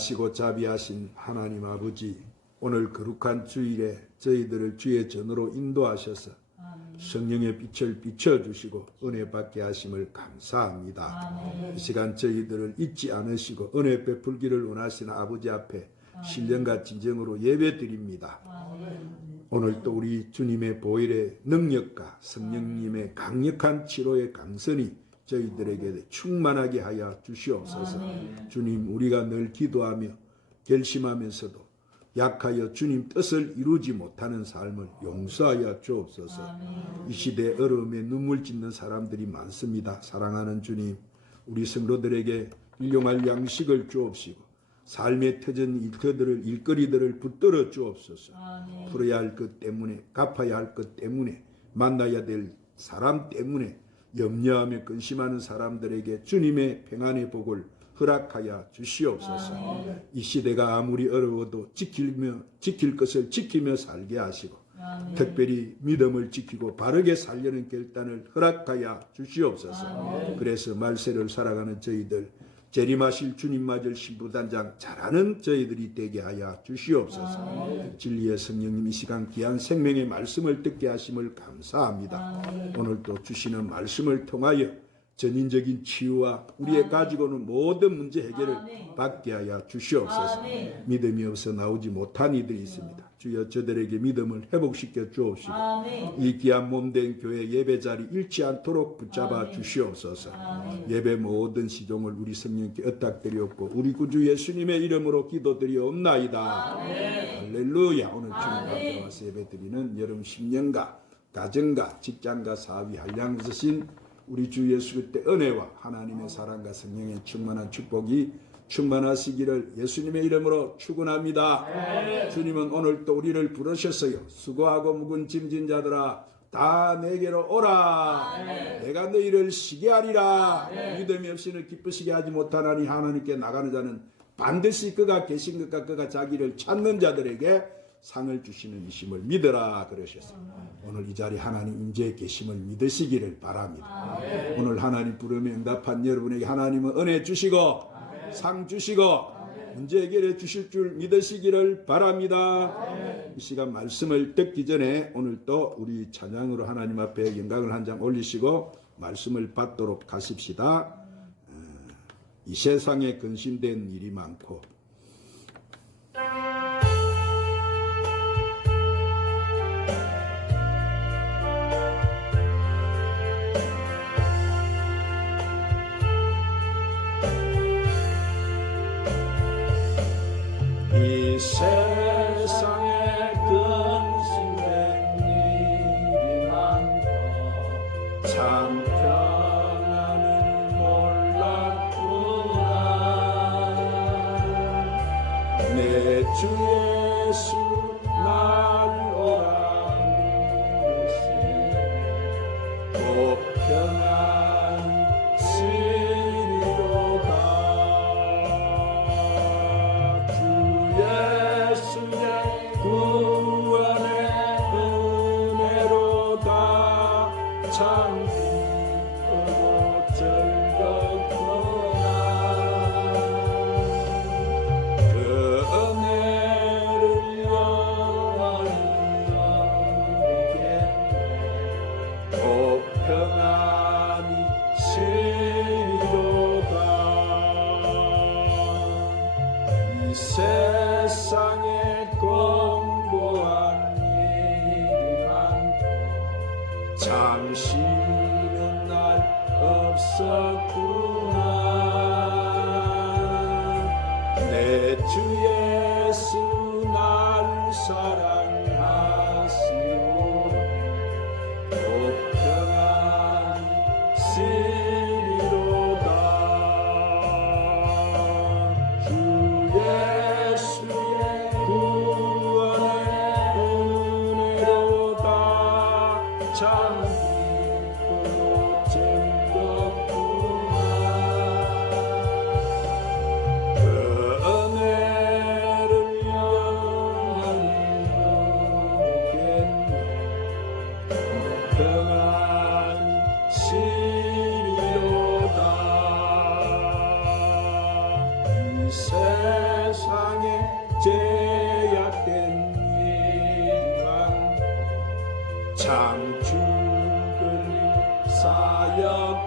선하시고 자비하신 하나님 아버지, 오늘 거룩한 주일에 저희들을 주의 전으로 인도하셔서 성령의 빛을 비춰주시고 은혜 받게 하심을 감사합니다. 이 시간 저희들을 잊지 않으시고 은혜 베풀기를 원하시는 아버지 앞에 신령과 진정으로 예배 드립니다. 오늘 또 우리 주님의 보혈의 능력과 성령님의 강력한 치료의 강선이 저희들에게 충만하게 하여 주시옵소서. 주님, 우리가 늘 기도하며 결심하면서도 약하여 주님 뜻을 이루지 못하는 삶을 용서하여 주옵소서. 이 시대 어려움에 눈물 짓는 사람들이 많습니다. 사랑하는 주님, 우리 성도들에게 일용할 양식을 주옵시고 삶에 터진 일거리들을 붙들어 주옵소서. 풀어야 할 것 때문에, 갚아야 할 것 때문에, 만나야 될 사람 때문에 염려하며 근심하는 사람들에게 주님의 평안의 복을 허락하여 주시옵소서. 이 시대가 아무리 어려워도 지킬 것을 지키며 살게 하시고 특별히 믿음을 지키고 바르게 살려는 결단을 허락하여 주시옵소서. 그래서 말세를 살아가는 저희들, 재림하실 주님 맞을 신부단장 잘하는 저희들이 되게 하여 주시옵소서. 진리의 성령님, 이 시간 귀한 생명의 말씀을 듣게 하심을 감사합니다. 오늘도 주시는 말씀을 통하여 전인적인 치유와 우리의 가지고는 모든 문제 해결을 받게 하여 주시옵소서. 믿음이 없어 나오지 못한 이들이 있습니다. 주여 저들에게 믿음을 회복시켜 주옵시고 이 귀한 몸된 교회 예배자리 잃지 않도록 붙잡아 주시옵소서. 예배 모든 시종을 우리 성령께 의탁드리옵고 우리 구주 예수님의 이름으로 기도드리옵나이다. 할렐루야. 오늘 주님 앞에 와서 예배드리는 여러분 심령과 가정과 직장과 사위 한량서신 우리 주 예수 그리스도의 은혜와 하나님의 사랑과 성령의 충만한 축복이 충만하시기를 예수님의 이름으로 축원합니다. 주님은 오늘 또 우리를 부르셨어요. 수고하고 묵은 짐진 자들아 다 내게로 오라. 내가 너희를 쉬게 하리라. 믿음이 없이는 기쁘시게 하지 못하나니 하나님께 나가는 자는 반드시 그가 계신 것과 그가 자기를 찾는 자들에게 상을 주시는 이심을 믿으라 그러셨어요. 오늘 이 자리에 하나님 임재에 계심을 믿으시기를 바랍니다. 오늘 하나님 부름에 응답한 여러분에게 하나님은 은혜 주시고 상 주시고 문제 해결해 주실 줄 믿으시기를 바랍니다. 이 시간 말씀을 듣기 전에 오늘 또 우리 찬양으로 하나님 앞에 영광을 한 장 올리시고 말씀을 받도록 하십시다. 이 세상에 근심된 일이 많고 이 세상에 근심된 일이 많고 참 평안을 몰랐구나. 내 주 예수 날 오라 부르시네. 곧 평안이 쓰리로다. 구원의 은혜로다. 참 기쁘고 즐겁구나. 그 은혜를 영원히 누리겠네. 곧 평안이 쓰리로다. 이 세상에 공고한 일이 많고 참 쉬는 날 없었구나. 내 주 예수 날 사랑하시오니 곧 평안이 쓰리로다. 주 예수의 구원의 은혜로다. 참 기쁘고 즐겁구나. 그 은혜를 영원히 누리겠네. 평안이 쓰리로다. 이 세상 참 죽을 사였구나.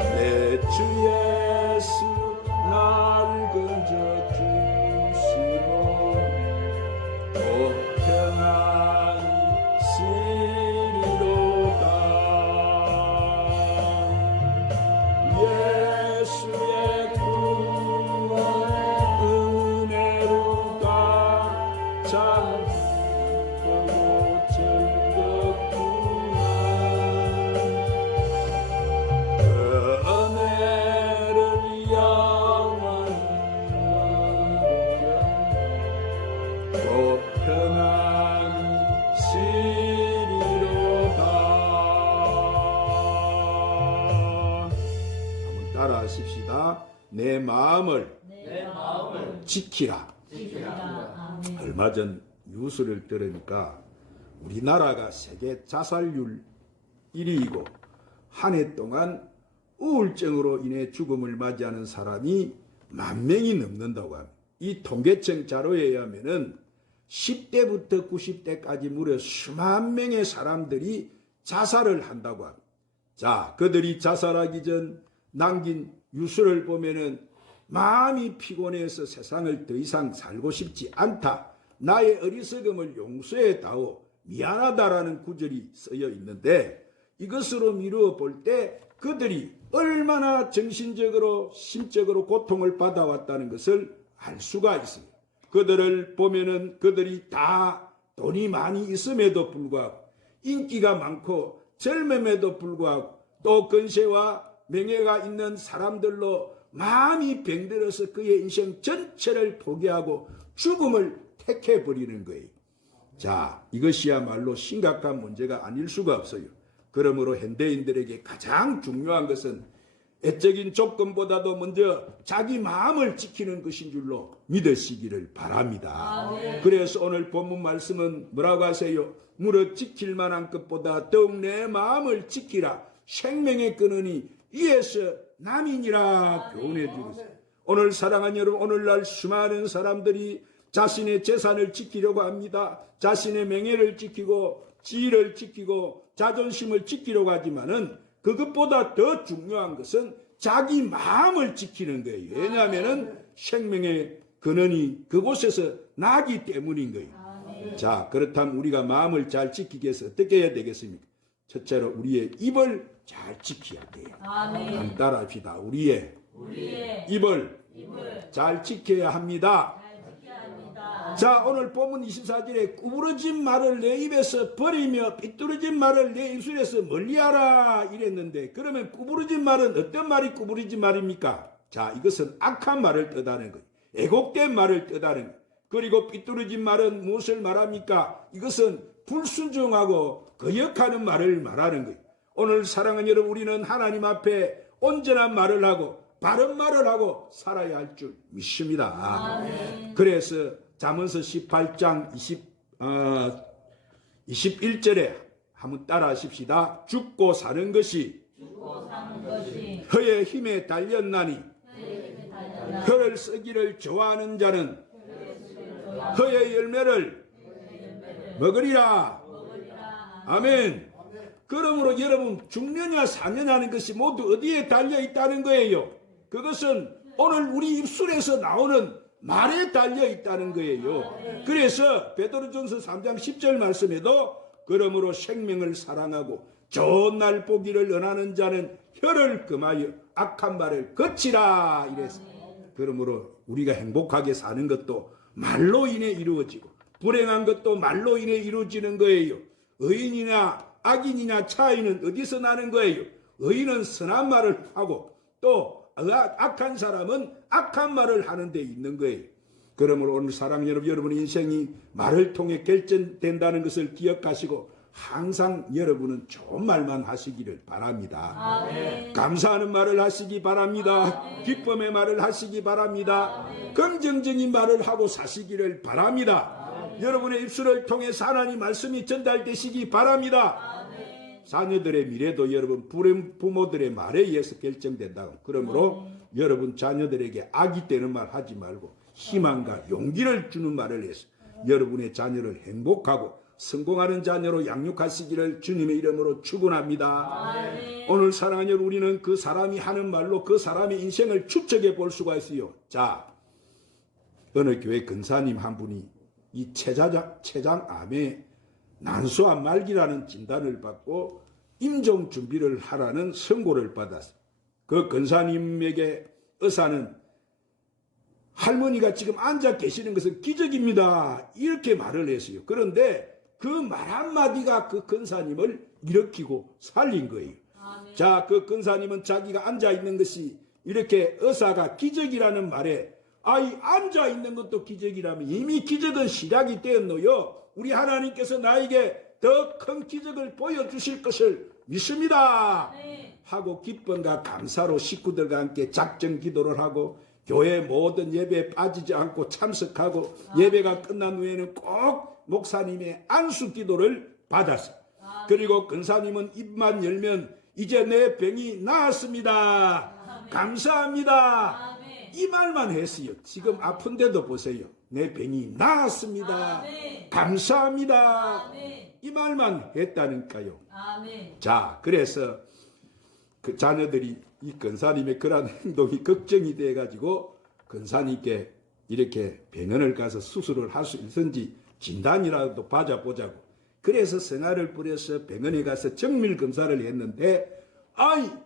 내 주 예수 날 건져 주시고 또 평안히 시리로다. 예수의 구원의 은혜로다. 참 기쁘고 즐겁구나. 그 은혜를 영원히 누려 곧 평안히 시리로다. 한번 따라 하십시다. 내 마음을 지키라. 얼마 전 뉴스를 들으니까 우리나라가 세계 자살률 1위이고 한 해 동안 우울증으로 인해 죽음을 맞이하는 사람이 10,000명이 넘는다고 합니다. 이 통계청 자료에 의하면은 10대부터 90대까지 무려 수만 명의 사람들이 자살을 한다고 합니다. 자, 그들이 자살하기 전 남긴 유서를 보면은 마음이 피곤해서 세상을 더 이상 살고 싶지 않다. 나의 어리석음을 용서해다오. 미안하다라는 구절이 쓰여 있는데 이것으로 미루어 볼 때 그들이 얼마나 정신적으로 심적으로 고통을 받아왔다는 것을 알 수가 있습니다. 그들을 보면은 그들이 다 돈이 많이 있음에도 불구하고 인기가 많고 젊음에도 불구하고 또 근세와 명예가 있는 사람들로 마음이 병들어서 그의 인생 전체를 포기하고 죽음을 택해버리는 거예요. 자, 이것이야말로 심각한 문제가 아닐 수가 없어요. 그러므로 현대인들에게 가장 중요한 것은 애적인 조건보다도 먼저 자기 마음을 지키는 것인 줄로 믿으시기를 바랍니다. 그래서 오늘 본문 말씀은 뭐라고 하세요? 무릇 지킬 만한 것보다 더욱 내 마음을 지키라. 생명의 근원이 이에서 남이니라 교훈해 주고 있습니다. 오늘 사랑하는 여러분, 오늘날 수많은 사람들이 자신의 재산을 지키려고 합니다. 자신의 명예를 지키고 지위를 지키고 자존심을 지키려고 하지만은 그것보다 더 중요한 것은 자기 마음을 지키는 거예요. 왜냐하면은 생명의 근원이 그곳에서 나기 때문인 거예요. 자, 그렇다면 우리가 마음을 잘 지키기 위해서 어떻게 해야 되겠습니까? 첫째로 우리의 입을 잘 지켜야 돼요. 한번 따라합시다. 우리의 입을 잘 지켜야 합니다. 자, 오늘 본문 24절에 구부러진 말을 내 입에서 버리며 삐뚤어진 말을 내 입술에서 멀리하라 이랬는데, 그러면 구부러진 말은 어떤 말이 구부러진 말입니까? 자, 이것은 악한 말을 뜻하는 거예요. 애곡된 말을 뜻하는 거예요. 그리고 삐뚤어진 말은 무엇을 말합니까? 이것은 불순종하고 거역하는 말을 말하는 거예요. 오늘 사랑하는 여러분, 우리는 하나님 앞에 온전한 말을 하고 바른 말을 하고 살아야 할 줄 믿습니다. 그래서 잠언서 18장 21절에 한번 따라 하십시다. 죽고 사는 것이 혀의 힘에 달렸나니 혀를 쓰기를 좋아하는 자는 혀의 열매를 먹으리라. 아멘. 그러므로 여러분, 죽느냐 사느냐는 것이 모두 어디에 달려 있다는 거예요? 그것은 오늘 우리 입술에서 나오는 말에 달려 있다는 거예요. 그래서 베드로전서 3장 10절 말씀에도 그러므로 생명을 사랑하고 좋은 날 보기를 원하는 자는 혀를 금하여 악한 말을 거치라 이랬어요. 그러므로 우리가 행복하게 사는 것도 말로 인해 이루어지고 불행한 것도 말로 인해 이루어지는 거예요. 의인이나 악인이냐 차이는 어디서 나는 거예요? 의인은 선한 말을 하고 또 악한 사람은 악한 말을 하는 데 있는 거예요. 그러므로 오늘 사랑하는 여러분, 여러분의 인생이 말을 통해 결정된다는 것을 기억하시고 항상 여러분은 좋은 말만 하시기를 바랍니다. 아멘. 감사하는 말을 하시기 바랍니다. 아멘. 기쁨의 말을 하시기 바랍니다. 아멘. 긍정적인 말을 하고 사시기를 바랍니다. 아멘. 여러분의 입술을 통해서 하나님 말씀이 전달되시기 바랍니다. 아멘. 자녀들의 미래도 여러분 부모들의 말에 의해서 결정된다고. 그러므로 여러분 자녀들에게 악이 되는 말 하지 말고 희망과 용기를 주는 말을 해서 여러분의 자녀를 행복하고 성공하는 자녀로 양육하시기를 주님의 이름으로 축원합니다. 오늘 사랑하는 여러분, 우리는 그 사람이 하는 말로 그 사람의 인생을 추측해 볼 수가 있어요. 자, 어느 교회 근사님 한 분이 이 췌장암에 난소암 말기라는 진단을 받고 임종 준비를 하라는 선고를 받았어요. 그 근사님에게 의사는 할머니가 지금 앉아 계시는 것은 기적입니다, 이렇게 말을 했어요. 그런데 그 말 한마디가 그 근사님을 일으키고 살린 거예요. 자, 그 근사님은 자기가 앉아 있는 것이 이렇게 의사가 기적이라는 말에 앉아 있는 것도 기적이라면 이미 기적은 시작이 되었노요. 우리 하나님께서 나에게 더 큰 기적을 보여주실 것을 믿습니다. 하고 기쁨과 감사로 식구들과 함께 작정 기도를 하고 교회 모든 예배에 빠지지 않고 참석하고 예배가 끝난 후에는 꼭 목사님의 안수 기도를 받았어요. 그리고 근사님은 입만 열면 이제 내 병이 나았습니다, 감사합니다, 이 말만 했어요. 지금 아픈데도 보세요. 내 병이 나았습니다, 감사합니다, 이 말만 했다니까요. 자, 그래서 그 자녀들이 이 근사님의 그러한 행동이 걱정이 돼가지고 근사님께 이렇게 병원을 가서 수술을 할 수 있는지 진단이라도 받아보자고, 그래서 성화를 뿌려서 병원에 가서 정밀 검사를 했는데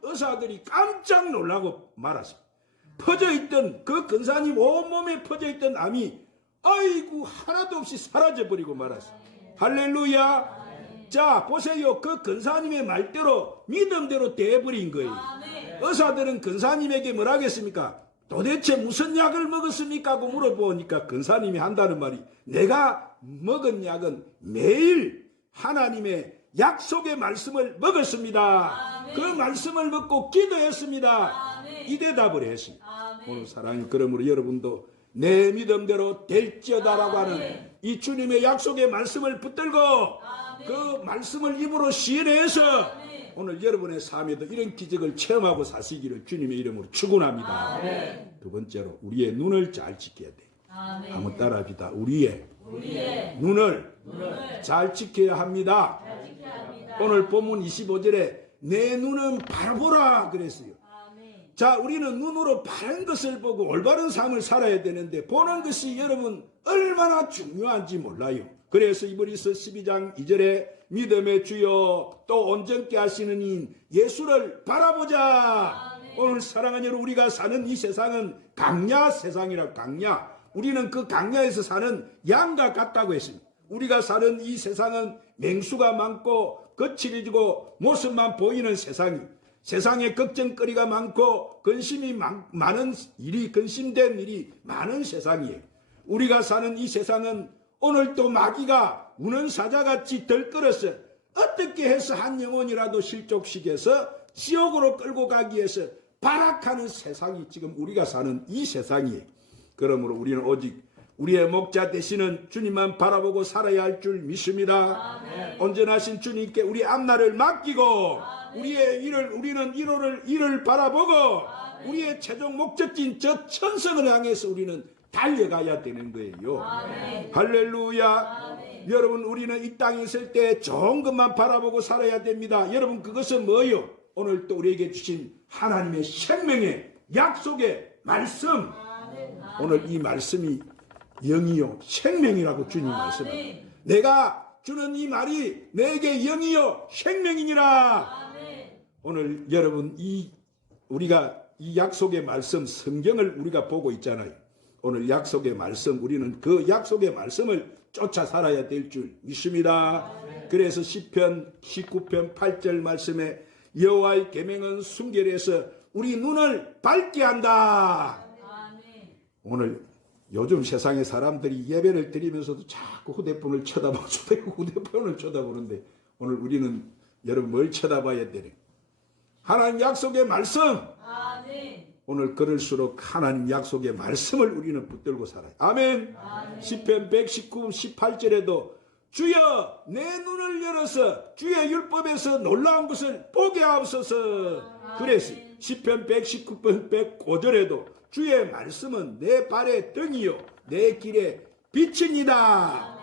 의사들이 깜짝 놀라고 말았습니다. 퍼져있던 그 근사님 온몸에 퍼져있던 암이 하나도 없이 사라져버리고 말았습니다. 할렐루야. 자, 보세요. 그 근사님의 말대로 믿음대로 돼버린 거예요. 의사들은 근사님에게 뭐라 하겠습니까? 도대체 무슨 약을 먹었습니까? 하고 물어보니까 근사님이 한다는 말이, 내가 먹은 약은 매일 하나님의 약속의 말씀을 먹었습니다. 그 말씀을 먹고 기도했습니다. 이 대답을 했습니다. 오늘 사랑하는, 그러므로 여러분도 내 믿음대로 될지어다라고 하는 이 주님의 약속의 말씀을 붙들고 그 말씀을 입으로 시인해서 오늘 여러분의 삶에도 이런 기적을 체험하고 사시기를 주님의 이름으로 축원합니다. 두 번째로 우리의 눈을 잘 지켜야 돼. 한번 따라합시다. 우리의 눈을 잘 지켜야 합니다. 오늘 본문 25절에 내 눈은 바라보라 그랬어요. 자, 우리는 눈으로 바른 것을 보고 올바른 삶을 살아야 되는데 보는 것이 여러분 얼마나 중요한지 몰라요. 그래서 이브리서 12장 2절에 믿음의 주여 또 온전케 하시는 인 예수를 바라보자. 오늘 사랑하는 여러분, 우리가 사는 이 세상은 강야 세상이라. 강야, 우리는 그 강야에서 사는 양과 같다고 했습니다. 우리가 사는 이 세상은 맹수가 많고 거칠어지고 모습만 보이는 세상이, 세상에 걱정거리가 많고 근심이 많은 일이, 근심된 일이 많은 세상이에요. 우리가 사는 이 세상은 오늘도 마귀가 우는 사자같이 들끓어서 어떻게 해서 한 영혼이라도 실족시켜서 지옥으로 끌고 가기 위해서 발악하는 세상이 지금 우리가 사는 이 세상이에요. 그러므로 우리는 오직 우리의 목자 되시는 주님만 바라보고 살아야 할 줄 믿습니다. 온전하신 주님께 우리 앞날을 맡기고 우리의 우리는 일을 바라보고 우리의 최종 목적지인 저 천성을 향해서 우리는 달려가야 되는 거예요. 할렐루야. 여러분, 우리는 이 땅에 있을 때 좋은 것만 바라보고 살아야 됩니다. 여러분, 그것은 뭐예요? 오늘 또 우리에게 주신 하나님의 생명의 약속의 말씀. 오늘 이 말씀이 영이요 생명이라고 주님 말씀합니다. 내가 주는 이 말이 내게 영이요 생명이니라. 오늘 여러분, 우리가 이 약속의 말씀 성경을 우리가 보고 있잖아요. 오늘 약속의 말씀, 우리는 그 약속의 말씀을 쫓아 살아야 될 줄 믿습니다. 그래서 시편 19편 8절 말씀에 여호와의 계명은 순결해서 우리 눈을 밝게 한다. 오늘 요즘 세상의 사람들이 예배를 드리면서도 자꾸 휴대폰을 쳐다보는데 오늘 우리는 여러분 뭘 쳐다봐야 되는? 하나님 약속의 말씀. 오늘 그럴수록 하나님 약속의 말씀을 우리는 붙들고 살아요. 아멘. 시편 119편 18절에도 주여 내 눈을 열어서 주의 율법에서 놀라운 것을 보게 하옵소서. 그래서 시편 119편 105절에도 주의 말씀은 내 발의 등이요 내 길의 빛입니다.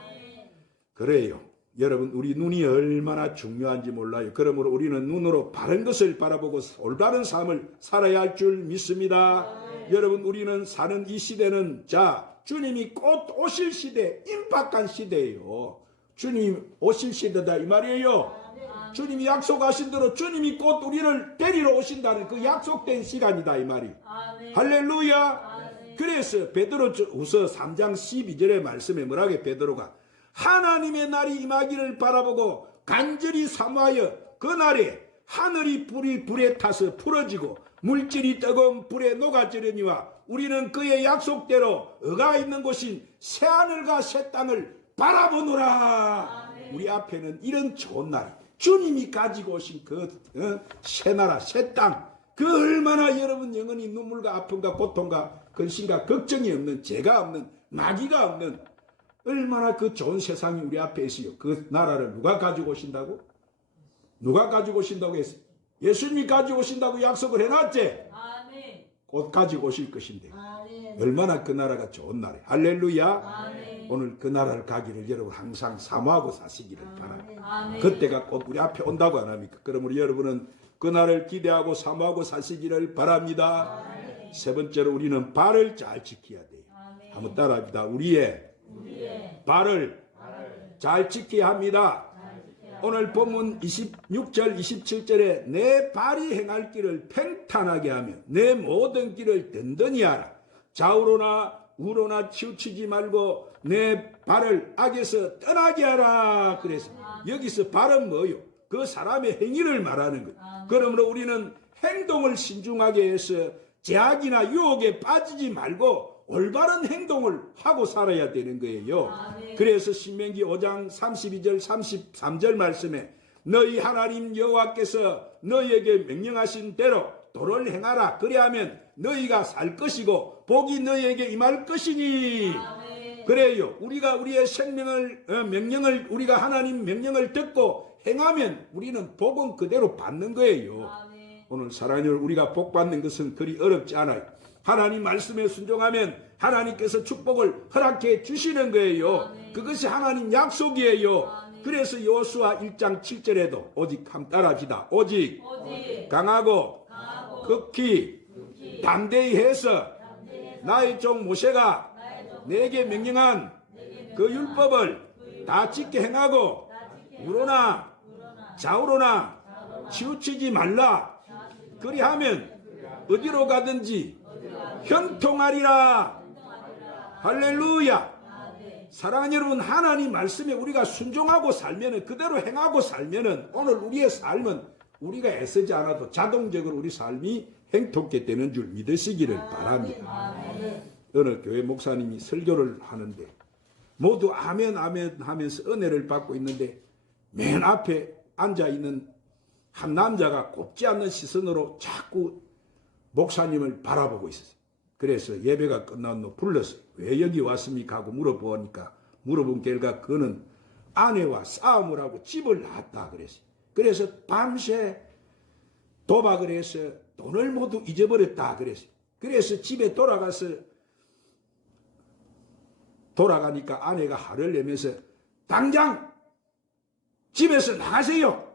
그래요. 여러분, 우리 눈이 얼마나 중요한지 몰라요. 그러므로 우리는 눈으로 바른 것을 바라보고 올바른 삶을 살아야 할 줄 믿습니다. 여러분, 우리는 사는 이 시대는 주님이 곧 오실 시대, 임박한 시대예요. 주님 오실 시대다 이 말이에요. 주님이 약속하신 대로 주님이 곧 우리를 데리러 오신다는 그 약속된 시간이다 이 말이. 할렐루야. 그래서 베드로후서 3장 12절의 말씀에 뭐라게 베드로가 하나님의 날이 임하기를 바라보고 간절히 사모하여 그 날에 하늘이 불에 타서 풀어지고 물질이 뜨거운 불에 녹아지려니와 우리는 그의 약속대로 의가 있는 곳인 새하늘과 새 땅을 바라보노라. 우리 앞에는 이런 좋은 날, 주님이 가지고 오신 새 나라, 새 땅, 그 얼마나 여러분 영원히 눈물과 아픔과 고통과 근심과 걱정이 없는, 죄가 없는, 마귀가 없는 얼마나 그 좋은 세상이 우리 앞에 있어요. 그 나라를 누가 가지고 오신다고? 누가 가지고 오신다고 했어요? 예수님이 가지고 오신다고 약속을 해놨지? 곧 가지고 오실 것인데 얼마나 그 나라가 좋은 나라예요. 할렐루야. 오늘 그 나라를 가기를 여러분 항상 사모하고 사시기를 바랍니다. 그때가 곧 우리 앞에 온다고 안 합니까? 그러므로 여러분은 그 날을 기대하고 사모하고 사시기를 바랍니다. 세 번째로 우리는 발을 잘 지켜야 돼요. 한번 따라합니다. 우리의 발을 잘 지켜야 합니다. 오늘 본문 26절 27절에 내 발이 행할 길을 평탄하게 하며 내 모든 길을 든든히 하라. 좌우로나 우로나 치우치지 말고 내 발을 악에서 떠나게 하라. 그래서 여기서 발은 뭐요? 그 사람의 행위를 말하는 거예요. 그러므로 우리는 행동을 신중하게 해서 제약이나 유혹에 빠지지 말고 올바른 행동을 하고 살아야 되는 거예요. 그래서 신명기 5장 32절 33절 말씀에 너희 하나님 여호와께서 너희에게 명령하신 대로 도를 행하라. 그리하면 너희가 살 것이고 복이 너희에게 임할 것이니. 그래요. 우리가 우리의 명령을 우리가 하나님 명령을 듣고 행하면 우리는 복은 그대로 받는 거예요. 오늘 사랑하는 우리가 복 받는 것은 그리 어렵지 않아요. 하나님 말씀에 순종하면 하나님께서 축복을 허락해 주시는 거예요. 그것이 하나님 약속이에요. 그래서 여호수아 1장 7절에도 오직 함 따라합시다. 오직 강하고 극히 담대히 해서 나의 종 모세가 내게 명령한 그 율법을 다 지켜 행하고 우로나 좌우로나 치우치지 말라. 그리하면 어디로 가든지 형통하리라. 할렐루야. 사랑하는 여러분, 하나님 말씀에 우리가 순종하고 살면은, 그대로 행하고 살면은 오늘 우리의 삶은 우리가 애쓰지 않아도 자동적으로 우리 삶이 행복하게 되는 줄 믿으시기를 바랍니다. 어느 교회 목사님이 설교를 하는데 모두 아멘 아멘 하면서 은혜를 받고 있는데 맨 앞에 앉아있는 한 남자가 곱지 않는 시선으로 자꾸 목사님을 바라보고 있었어요. 그래서 예배가 끝난 후 불렀어요. 왜 여기 왔습니까? 하고 물어본 결과 그는 아내와 싸움을 하고 집을 나왔다 그랬어요. 그래서 밤새 도박을 해서 돈을 모두 잊어버렸다 그랬어요. 그래서 집에 돌아가니까 아내가 화를 내면서 당장 집에서 나가세요.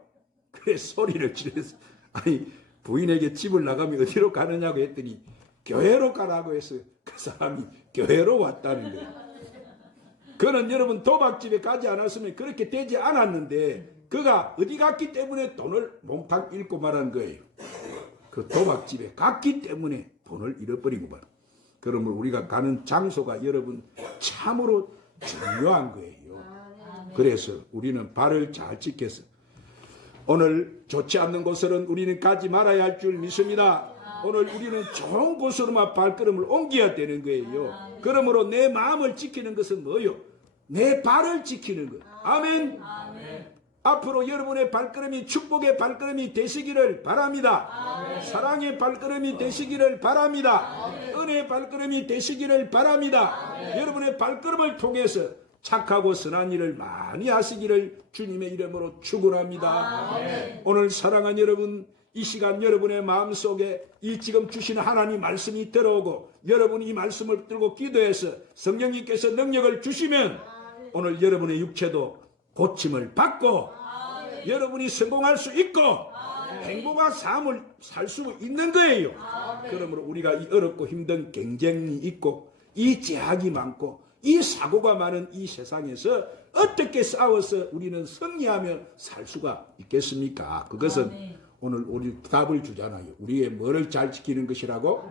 그래서 소리를 지르면서 아니 부인에게 집을 나가면 어디로 가느냐고 했더니 교회로 가라고 해서 그 사람이 교회로 왔다는 거예요. 그는 여러분 도박집에 가지 않았으면 그렇게 되지 않았는데 그가 어디 갔기 때문에 돈을 몽땅 잃고 말한 거예요. 그 도박집에 갔기 때문에 돈을 잃어버린 거 봐요. 그러면 우리가 가는 장소가 여러분 참으로 중요한 거예요. 그래서 우리는 발을 잘 지켜서 오늘 좋지 않는 곳으로는 우리는 가지 말아야 할 줄 믿습니다. 오늘 우리는 좋은 곳으로만 발걸음을 옮겨야 되는 거예요. 그러므로 내 마음을 지키는 것은 뭐요? 내 발을 지키는 것. 아멘. 앞으로 여러분의 발걸음이 축복의 발걸음이 되시기를 바랍니다. 사랑의 발걸음이 되시기를 바랍니다. 은혜의 발걸음이 되시기를 바랍니다. 여러분의 발걸음을 통해서 착하고 선한 일을 많이 하시기를 주님의 이름으로 축원합니다. 오늘 사랑하는 여러분, 이 시간 여러분의 마음속에 이 지금 주시는 하나님 말씀이 들어오고 여러분이 이 말씀을 들고 기도해서 성령님께서 능력을 주시면 오늘 여러분의 육체도 고침을 받고 여러분이 성공할 수 있고 행복한 삶을 살 수 있는 거예요. 그러므로 우리가 이 어렵고 힘든 경쟁이 있고 이 제약이 많고 이 사고가 많은 이 세상에서 어떻게 싸워서 우리는 승리하며 살 수가 있겠습니까? 그것은 오늘 우리 답을 주잖아요. 우리의 뭐를 잘 지키는 것이라고?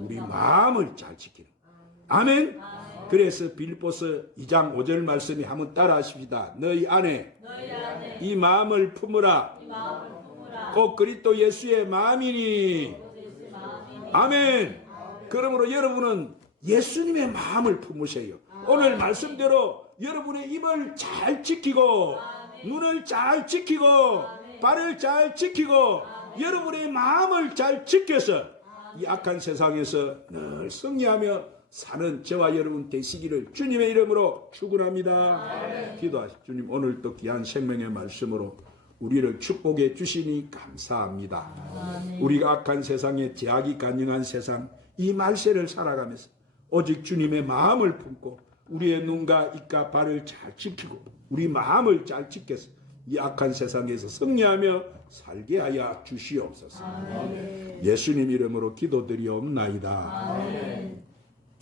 우리 마음을 잘 지키는. 아멘. 그래서 빌립보서 2장 5절 말씀이 한번 따라 하십시다. 너희 안에 이 마음을 품으라. 꼭 그리스도 예수의 마음이니. 아멘. 그러므로 여러분은 예수님의 마음을 품으세요. 오늘 말씀대로 여러분의 입을 잘 지키고 눈을 잘 지키고 발을 잘 지키고 여러분의 마음을 잘 지켜서 이 악한 세상에서 늘 승리하며 사는 저와 여러분 되시기를 주님의 이름으로 축원합니다. 기도하시죠. 주님, 오늘 또 귀한 생명의 말씀으로 우리를 축복해 주시니 감사합니다. 우리가 악한 세상에 제약이 가능한 세상 이 말세를 살아가면서 오직 주님의 마음을 품고 우리의 눈과 입과 발을 잘 지키고 우리 마음을 잘 지켜서 이 악한 세상에서 승리하며 살게 하여 주시옵소서. 예수님 이름으로 기도드리옵나이다.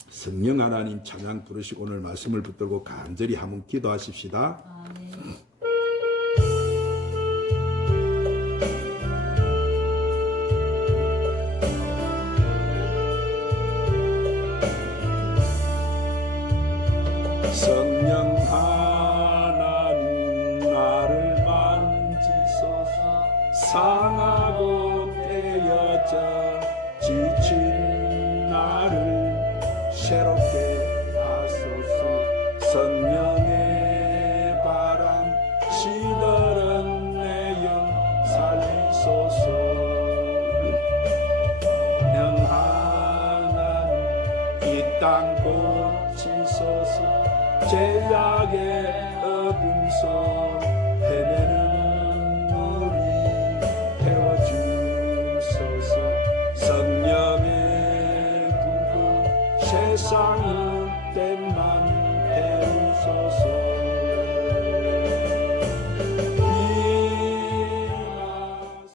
성령 하나님 찬양 부르시고 오늘 말씀을 붙들고 간절히 한번 기도하십시다. 성령 하나님 나를 만지소서. 상하고 깨어져 지친 나를 새롭게 하소서. 성령의 바람 시들은 내 영 살리소서. 명 하나님 이 땅 고치소서. 죄악의 어둠속 헤매는 우리 태워주소서. 성령의 불고 세상의 때만 태우소서.